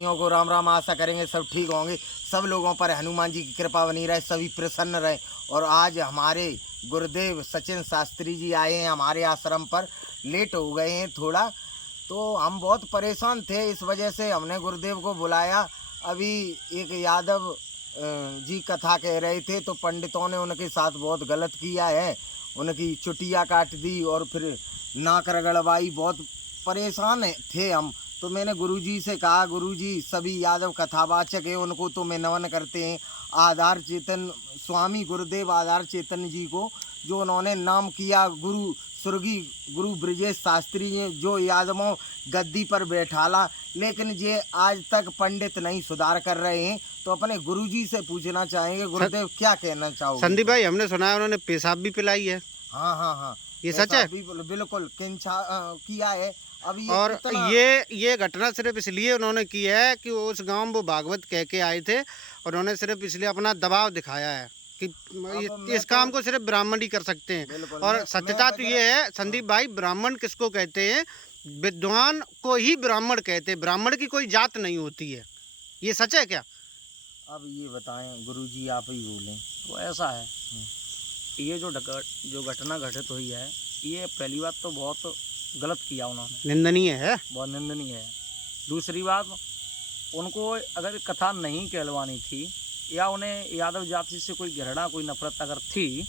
को राम राम। आशा करेंगे सब ठीक होंगे, सब लोगों पर हनुमान जी की कृपा बनी रहे, सभी प्रसन्न रहे। और आज हमारे गुरुदेव सचिन शास्त्री जी आए हैं हमारे आश्रम पर। लेट हो गए हैं थोड़ा, तो हम बहुत परेशान थे, इस वजह से हमने गुरुदेव को बुलाया। अभी एक यादव जी कथा कह रहे थे, तो पंडितों ने उनके साथ बहुत गलत किया है, उनकी चुटिया काट दी और फिर नाक रगड़वाई। बहुत परेशान थे हम। तो मैंने गुरुजी से कहा, गुरुजी सभी यादव कथावाचक हैं, उनको तो मैं नमन करते हैं। आधार चेतन स्वामी गुरुदेव आधार चेतन जी को, जो उन्होंने नाम किया गुरु स्वर्गीय गुरु ब्रजेश शास्त्री ने, जो यादवों गद्दी पर बैठाला, लेकिन ये आज तक पंडित नहीं सुधार कर रहे हैं। तो अपने गुरुजी से पूछना चाहेंगे, गुरुदेव क्या कहना चाहोगे? संदीप भाई, हमने सुना है उन्होंने पेशाब भी पिलाई है। हाँ हाँ हाँ, ये सच है? बिल्कुल किंचा किया है। अब ये और कितना... ये घटना सिर्फ इसलिए उन्होंने की है कि वो उस गांव वो भागवत कह के आए थे, और उन्होंने सिर्फ इसलिए अपना दबाव दिखाया है कि इस काम को सिर्फ ब्राह्मण ही कर सकते हैं। और सत्यता तो ये है संदीप भाई, ब्राह्मण किसको कहते हैं? विद्वान को ही ब्राह्मण कहते हैं, ब्राह्मण की कोई जात नहीं होती है। ये सच है क्या? अब ये बताएं गुरुजी, आप ही बोलें। तो ऐसा है, ये जो घटना घटित हुई है, ये पहली बात तो बहुत गलत किया उन्होंने, निंदनीय है, बहुत निंदनीय है। दूसरी बात, उनको अगर कथा नहीं कहलवानी थी, या उन्हें यादव जाति से कोई घृणा कोई नफरत अगर थी,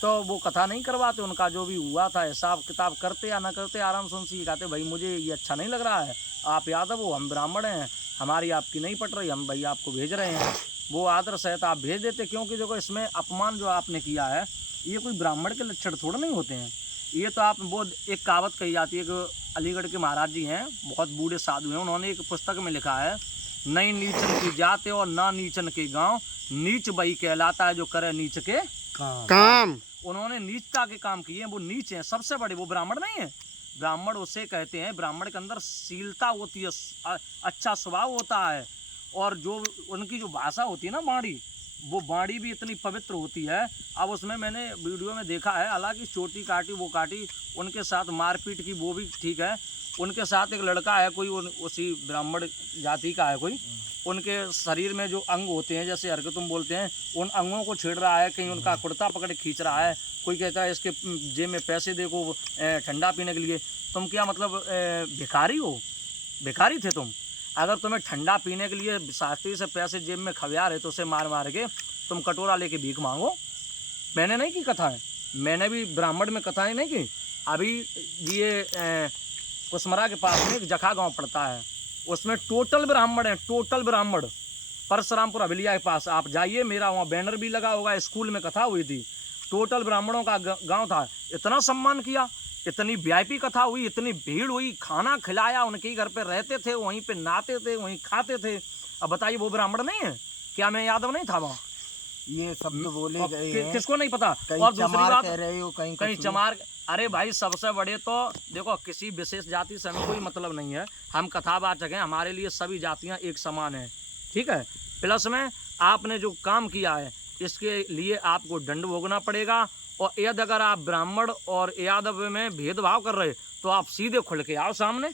तो वो कथा नहीं करवाते। उनका जो भी हुआ था हिसाब किताब करते या ना करते, आराम से उनसे ये कहते, भाई मुझे ये अच्छा नहीं लग रहा है, आप यादव हो, हम ब्राह्मण हैं, हमारी आपकी नहीं पट रही, हम भाई आपको भेज रहे हैं। वो आदर सहित आप भेज देते, क्योंकि देखो इसमें अपमान जो आपने किया है, ये कोई ब्राह्मण के लक्षण थोड़े नहीं होते हैं। ये तो आप वो एक कहावत कही जाती है कि अलीगढ़ के महाराज जी हैं, बहुत बूढ़े साधु हैं, उन्होंने एक पुस्तक में लिखा है, नहीं नीचन की जाते और ना नीचन के गांव, नीच बही कहलाता है जो करे नीच के काम। उन्होंने नीचता के काम किए हैं, वो नीच हैं, सबसे बड़े, वो ब्राह्मण नहीं है। ब्राह्मण उसे कहते हैं, ब्राह्मण के अंदर शीलता होती है, अच्छा स्वभाव होता है, और जो उनकी जो भाषा होती है ना बाणी, वो बाणी भी इतनी पवित्र होती है। अब उसमें मैंने वीडियो में देखा है, हालांकि चोटी काटी वो काटी, उनके साथ मारपीट की वो भी ठीक है। उनके साथ एक लड़का है कोई, उसी ब्राह्मण जाति का है कोई, उनके शरीर में जो अंग होते हैं, जैसे हरकतुम बोलते हैं, उन अंगों को छेड़ रहा है, कहीं उनका कुर्ता पकड़ खींच रहा है, कोई कहता है इसके जेब में पैसे देखो ठंडा पीने के लिए। तुम क्या मतलब भिखारी हो? भिखारी थे तुम? अगर तुम्हें ठंडा पीने के लिए शास्त्री से पैसे जेब में खवियार है, तो उसे मार मार के तुम कटोरा लेके भीख मांगो। मैंने नहीं की कथाएं, मैंने भी ब्राह्मण में कथाएं नहीं की। अभी ये कुसमरा के पास में एक जखा गांव पड़ता है, उसमें टोटल ब्राह्मण है, टोटल ब्राह्मण। परशुरामपुर हवेलिया के पास आप जाइए, मेरा वहाँ बैनर भी लगा होगा, स्कूल में कथा हुई थी, टोटल ब्राह्मणों का गाँव था। इतना सम्मान किया, इतनी वीआईपी कथा हुई, इतनी भीड़ हुई, खाना खिलाया, उनके घर पे रहते थे, वहीं पे नहाते थे, वहीं खाते थे। अब बताइए, वो ब्राह्मण नहीं है क्या? मैं यादव नहीं था वहाँ? ये शब्द बोले गए हैं, किसको नहीं पता? और दूसरी बात, कह रहे हो कहीं चमार। अरे भाई, सबसे बड़े तो देखो, किसी विशेष जाति से हमें कोई मतलब नहीं है, हम कथावाचक हैं, हमारे लिए सभी जातियाँ एक समान है, ठीक है। प्लस में आपने जो काम किया है, इसके लिए आपको दंड भोगना पड़ेगा। और यदि अगर आप ब्राह्मण और यादव में भेदभाव कर रहे, तो आप सीधे खुल के आओ सामने।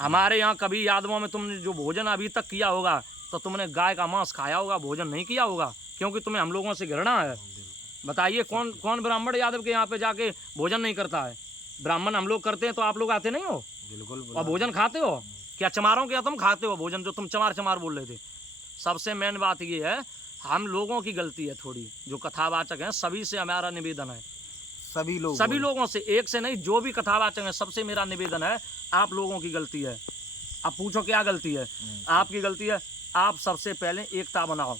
हमारे यहाँ कभी यादवों में तुमने जो भोजन अभी तक किया होगा, तो तुमने गाय का मांस खाया होगा, भोजन नहीं किया होगा, क्योंकि तुम्हें हम लोगों से घृणा है। बताइए, कौन कौन ब्राह्मण यादव के यहाँ पे जाके भोजन नहीं करता है? ब्राह्मण हम लोग करते हैं, तो आप लोग आते नहीं हो? बिल्कुल। और भोजन खाते हो क्या? चमारों के या तुम खाते हो भोजन, जो तुम चमार चमार बोल रहे थे? सबसे मेन बात ये है, हम लोगों की गलती है थोड़ी, जो कथावाचक हैं, सभी से हमारा निवेदन है, सभी लोगों से, एक से नहीं, जो भी कथावाचक हैं, सबसे मेरा निवेदन है, आप लोगों की गलती है। अब पूछो क्या गलती है? आपकी गलती है, आप सबसे पहले एकता बनाओ,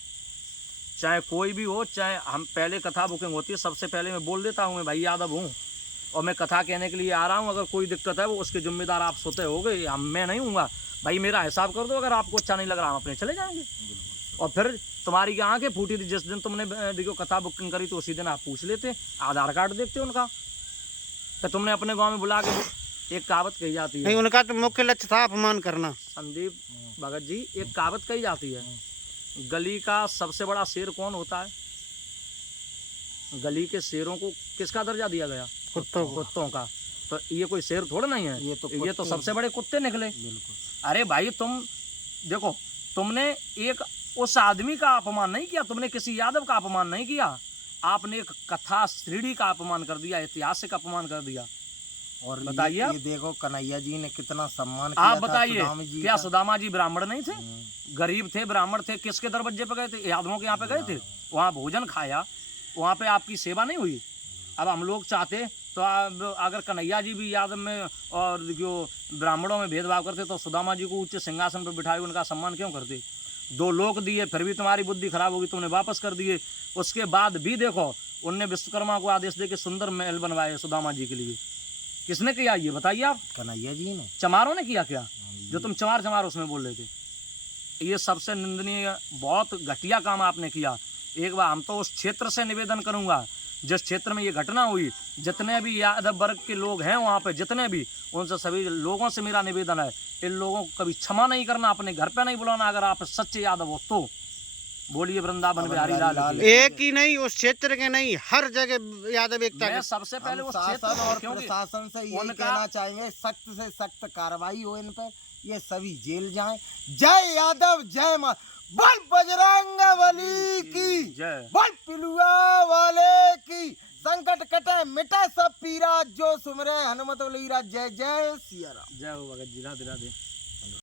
चाहे कोई भी हो, चाहे हम पहले कथा बुकिंग होती है, सबसे पहले मैं बोल देता हूँ, मैं भाई यादव हूँ और मैं कथा कहने के लिए आ रहा हूँ, अगर कोई दिक्कत है वो उसके जिम्मेदार आप सोते होगे, मैं नहीं हूँगा। भाई मेरा हिसाब कर दो, अगर आपको अच्छा नहीं लग रहा, हम अपने चले जाएंगे। और फिर तुम्हारी क्या आंखें फूटी थी जिस दिन तुमने देखो कथा बुकिंग करी, तो उसी दिन आप पूछ लेते, आधार कार्ड देखते उनका। तो तुमने अपने गाँव में बुला के, एक कहावत कही जाती है, नहीं, उनका तो मुख्य लक्ष्य था अपमान करना। संदीप भगत जी, एक कहावत कही जाती है, गली का सबसे बड़ा शेर कौन होता है? गली के शेरों को किसका दर्जा दिया गया? कुत्तों का। तो ये कोई शेर थोड़ा नहीं है, ये तो सबसे बड़े कुत्ते निकले। बिल्कुल। अरे भाई तुम देखो, तुमने एक उस आदमी का अपमान नहीं किया, तुमने किसी यादव का अपमान नहीं किया, आपने एक कथा श्रीड़ी का अपमान कर दिया, ऐतिहासिक अपमान कर दिया। और बताइए ये देखो कन्हैया जी ने कितना सम्मान किया आप था बताइए, सुदामा जी क्या का। सुदामा जी ब्राह्मण नहीं थे? गरीब थे, ब्राह्मण थे, किसके दरवाजे पे गए थे? यादवों के यहाँ पे गए थे, वहाँ भोजन खाया, वहाँ पे आपकी सेवा नहीं हुई। अब हम लोग चाहते तो अगर कन्हैया जी भी यादव में और जो ब्राह्मणों में भेदभाव करते तो सुदामा जी को उच्च सिंहासन पर बिठाए उनका सम्मान क्यों करते? 2 लोक दिए, फिर भी तुम्हारी बुद्धि खराब होगी, तुमने वापस कर दिए। उसके बाद भी देखो, उनने विश्वकर्मा को आदेश दे के सुंदर महल बनवाए सुदामा जी के लिए। किसने किया ये बताइए आप? कन्हैया जी ने। चमारों ने किया क्या? जो तुम चमार उसमें बोल रहे थे, ये सबसे निंदनीय, बहुत घटिया काम आपने किया। एक बार हम तो उस क्षेत्र से निवेदन करूंगा जिस क्षेत्र में ये घटना हुई, जितने भी यादव वर्ग के लोग हैं वहाँ पे, जितने भी, उनसे सभी लोगों से मेरा निवेदन है, इन लोगों को कभी क्षमा नहीं करना, अपने घर पे नहीं बुलाना। अगर आप सच्चे यादव हो तो बोलिए वृंदावन बिहारी लाल की। एक ही नहीं, उस क्षेत्र के नहीं, हर जगह यादव एकता मैं के। सबसे पहले उस शासन क्षेत्र और क्योंकि प्रशासन से ये कहना चाहेंगे, सख्त से सख्त कार्रवाई हो इन पर, ये सभी जेल जाएं। जय यादव, जय मां, बोल बजरंग बली की जय, बोल पिलुआ वाले की। संकट कटे मिटे सब पीरा, जो सुमरे हनुमत बलीरा। जय जय सिया राम। जय हो भगत जी, राधे राधे।